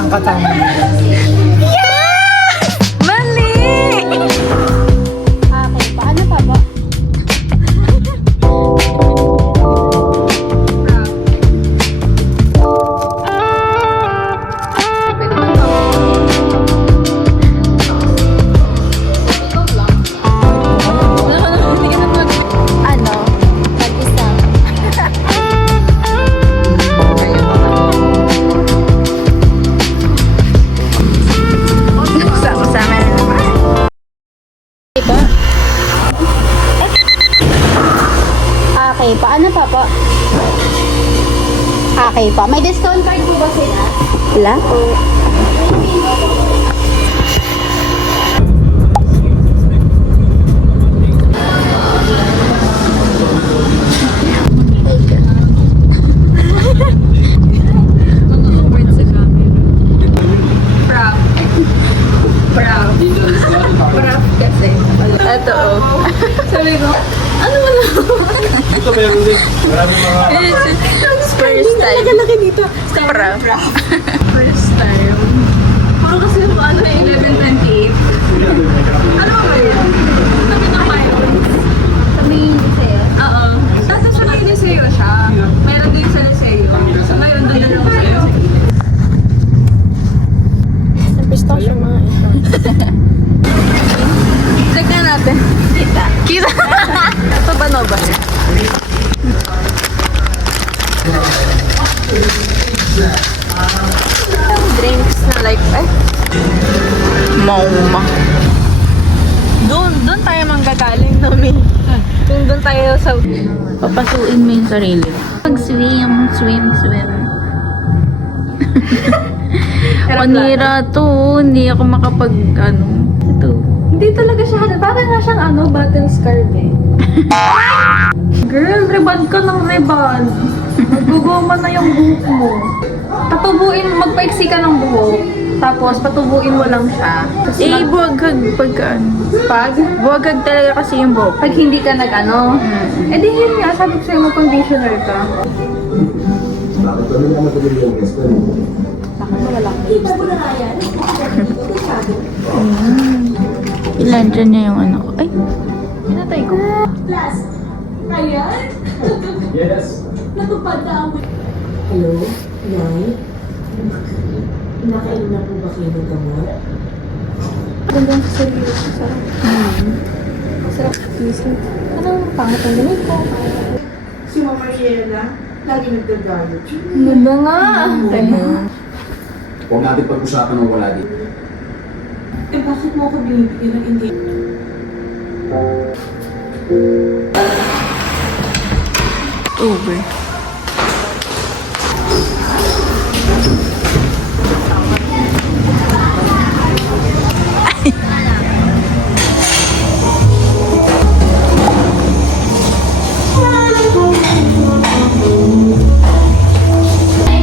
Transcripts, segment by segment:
Ang katama. Mali! Okay, paano pa ba? Ano? Mag-isa. Sama-sama na naman. Diba? Okay, paano pa po? Okay pa. May discount card po ba sila? Wala po. Ito oh. Sabi ko, ano mo na? Ito meron din. Maraming mga... First time. Laki dito. Proud. First time. Puro kasi ano eh, 11:28. Ano ba yun? Sabi ng Myron. Sabi niyo sa'yo. Oo. Tapos sa may Liceo siya. Meron din sa Liceo. So ngayon doon na lang sa'yo. Pistachio mga ito. Check na natin. Kita. Kita. Ito ba no ba? Drinks na like, ay. Mauma. Doon tayo manggagaling no, Mi. Kung doon tayo sa... Papasuin mo yung sarili. Swim. Panira to, hindi ako makapag, ito. Hindi talaga siya, parang nga siyang battle scarf eh. Girl, reband ka ng reband. Maguguma na yung buhok mo. Magpaiksi ka ng buhok. Tapos patubuin mo lang siya. Tapos Buwagag pagka pag buwagag talaga kasi yung buhok. pag hindi ka eh di yun nga, sabi ko sa'yo mag-conditioner ka. Ilan dyan niya yung ano ko. Ay, Pinatay ko. Yes. Hello, Nay? Nakainom na po ba kayo ng gamot? Gandang seryoso, sarap. Sarap isip. Anong pangat ang ganit ko? Si Mama Riela, lagi nagda-diet. Ganda nga. Huwag natin pag-usapan ng wala dito. Eh bakit mo ako binibigyan ng hindi? over.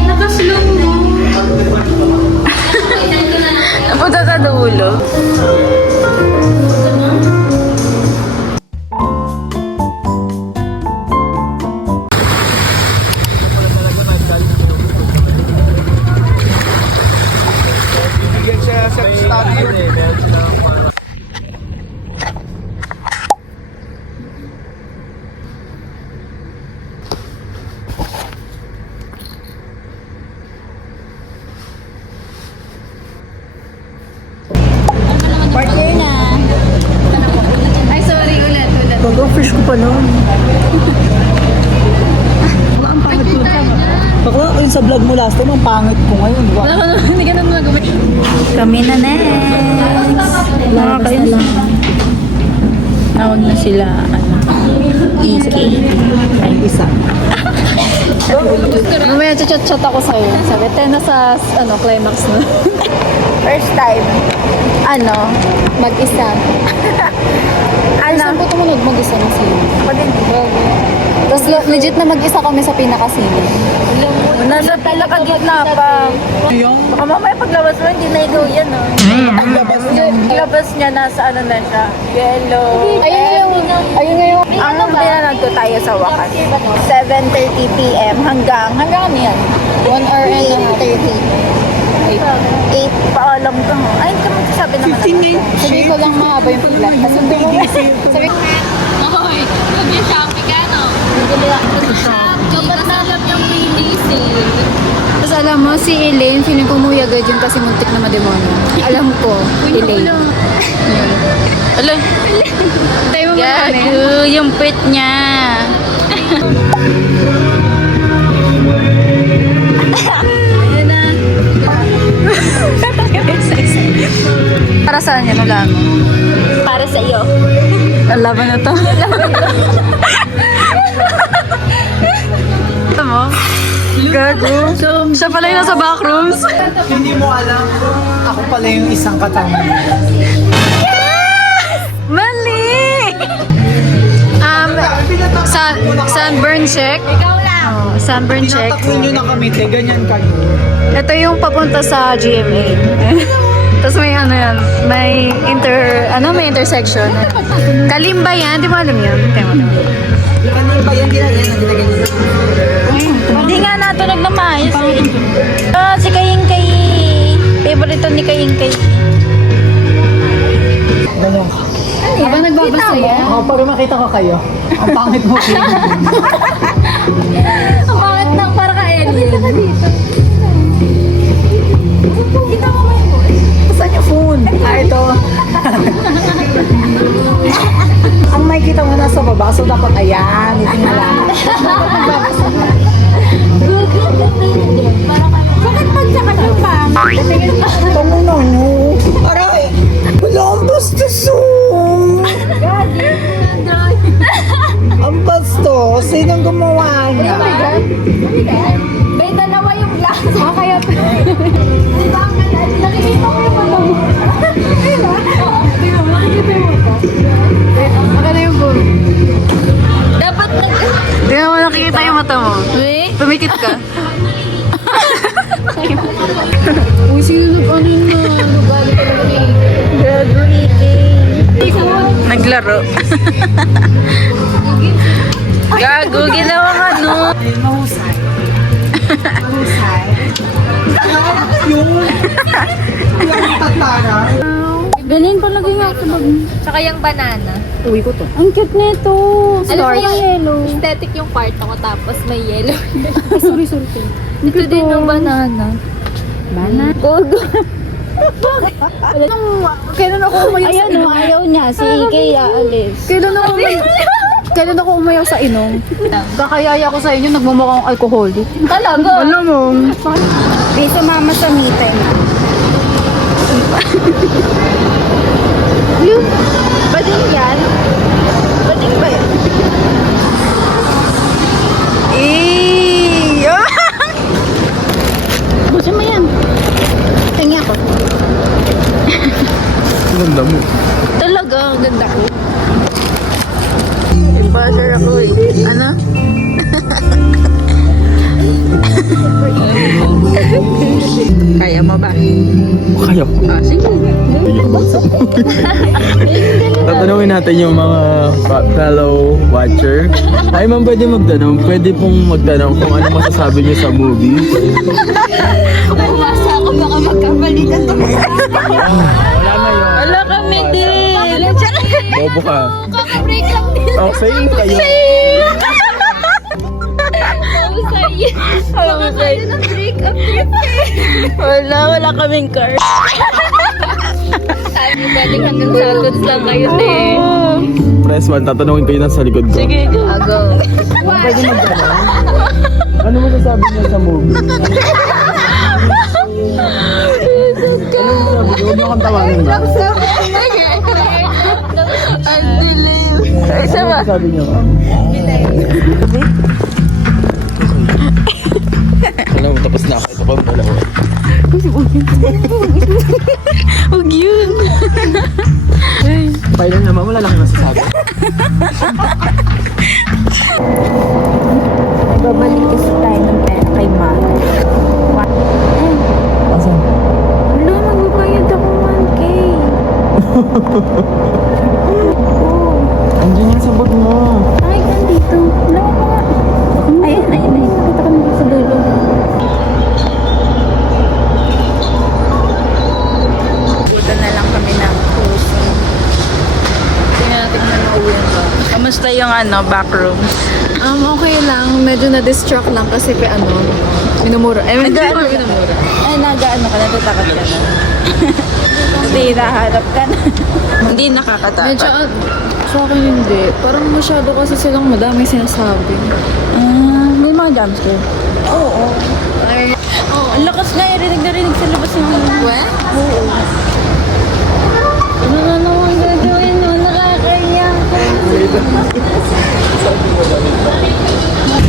Nakaslow mo. Napunta sa dulo. Bigyan siya sa stadium. Meron silang mga... Partner na. Ay, sorry, ulit. Pag-office ko pa noon. Bakla, yun sa vlog mo last time, ang pangit ko ngayon. Hindi ka naman gumit. Kami na next. Nakakailan. Nawag na sila, EK. Ay, isa. Mamaya chat ako sa'yo. Sabi, na sa climax na. First time. Mag-isa. Saan po tumunod mag-isa na sila? Tapos legit na mag-isa kami sa pinaka-sine. Nasa pinakagitna pa. Baka mamaya paglabas mo, hindi na ikaw yan, oh. Paglabas niya, nasa ano na siya. Yellow. Ayun nga yung... Ang pinanood ko tayo sa wakas. 7:30 p.m. hanggang Hanggang ano yan? 1 hour and 30. 8. Paalam ka mo. Ay, hindi ka magsasabi naman. 15 ngayon. Sabi ko lang mahaba yung pila. Kasundo mo. Sabi ko, Hoy, nag-shopping ka, no? Dapat alam yung release eh. tapos alam mo, si Elaine, feeling ko umuwi agad yun kasi muntik na mademonyo. Alam ko, Elaine. Ala, Tayo mo muna gago, yung pit niya. Para saan yan, wala mo? Para sa iyo. Ang laban na to. Ito mo? Gago. Siya pala yung nasa backrooms. Hindi mo alam, ako pala yung isang katama. Mali! Sunburn check. Ikaw lang. Oh, sunburn check. Tinatakbo nyo na kami, te, ganyan kayo. Ito yung papunta sa GMA. Tapos may ano yan, may intersection. Kalimba yan, di mo alam yan? Kanina ba yan, ginagawa? Hindi nga natunog na maayos eh. Si Kaying-Kay. Favorito ni Kaying-Kay. Ganyan ka. Habang nagbabasa yan. Ako, pag makita ko kayo, ang pangit mo. Ang bakit nang para ka alien? Kita ka dito. Kita mo ba yun? Saan yung phone? Ito. Ang makikita mo nasa baba, so dapat ayan, itingala. Bakit pagsakas yung pang? Tango na nyo. Aray! Wala ang bastos Ang bastos? Sinong gumawa niya? May dalawa yung glass. Kaya pa. Di ba ang ganda? Nakikita ko yung mata mo. Di ba? Di ba? Nakikita yung mata. Maganda yung goal. Dapat Di mo nakikita yung mata mo. Tumikit ka. Uy, sino ano yun na? Lugali ka lang eh. Gago Naglaro. Gago, ginawang ano. Mahusay. Mahusay. Yung tatara. Galing palagi nga ito bag. Tsaka yung banana. Uwi ko to. Ang cute nito. Alam mo Star yung yellow. aesthetic yung kwarto ko tapos may yellow. Ay, sorry. Ito din yung banana. Banana. Gogo. Kailan ako umayaw sa inom? Ayaw niya. Si Ike aalis. Kailan ako umayaw sa inom? Kakayaya ko sa inyo, nagmumukhang alcoholic. Talaga. Alam mo. May sumama sa meeting. Bading yan? Bading ba yan? Gusto mo yan. Tingin ako. Ganda mo. Talaga, ang ganda ko. Imposter ako eh. Ano? Kaya mo ba? Kaya ko. Ah, sige. Tatanungin natin yung mga fellow watcher. Ay, ma'am, pwede magtanong. Pwede pong magtanong kung ano masasabi niyo sa movie. Umasa ako baka magkabalikan to. Wala na yun. Wala kami din. Bobo ka. Break lang din. Oh, sa'yo kayo. Wala kaming car. Sabi galing hanggang sa goods lang kayo eh. Press 1, tatanungin kayo nasa likod ko. Sige, go. Go. Pwede magtanong? Ano masasabi niyo sa movie? Ano masasabi niyo? Huwag niyo kang tawanin ba? Ang dilim. Isa Ano ba? masasabi niyo? Alam mo, tapos na ako. Ito pa ang dalawa. Huwag yun. Final naman, wala lang masasabi. Babalik kasi tayo ng pera kay Mama. Asan? Wala, magbabayad ako 1K. Andiyan yung sabot mo. Ay, nandito. Wala ko nga. Ayun. Nakita ko na sa dulo. Kamusta yung back rooms? Okay lang. Medyo na-distract lang kasi minumura. Hindi ko minumura. Ay, natatakot ka na. Hindi, naharap ka na. Hindi nakakatakot. Medyo, sa akin hindi. Parang masyado kasi silang madami sinasabi. May mga jumpscare. Oo. Ang lakas na, rinig na rinig sa labas ng We? Oo. Ano na naman gagawin mo? Nakakaya ka.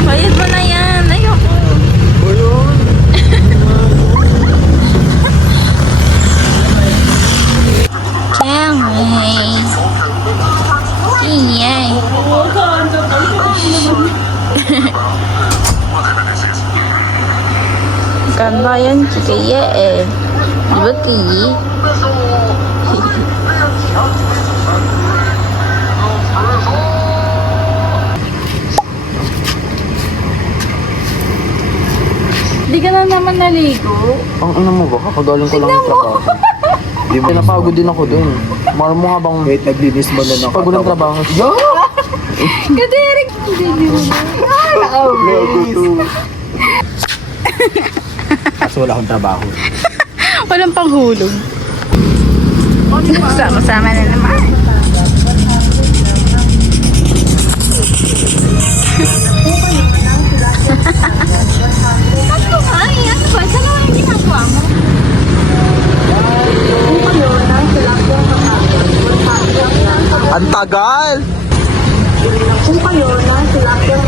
Bayad mo na yan. Ayoko. Iyay. Kan bayan kita ya betul. Hindi ka na naman naligo. Ang ina mo ba? Kakagaling ko lang ng trabaho. Di ba? Napagod din ako dun. Mahal mo nga bang... Wait, naglinis ba na ng pagod ng trabaho? Yo! Kadirik! Kaso wala akong trabaho. Walang panghulog. Sama-sama na naman. Ano ba? Ano ba? Saan naman yung ginagawa mo? Ang tagal! Kung kayo na sila yung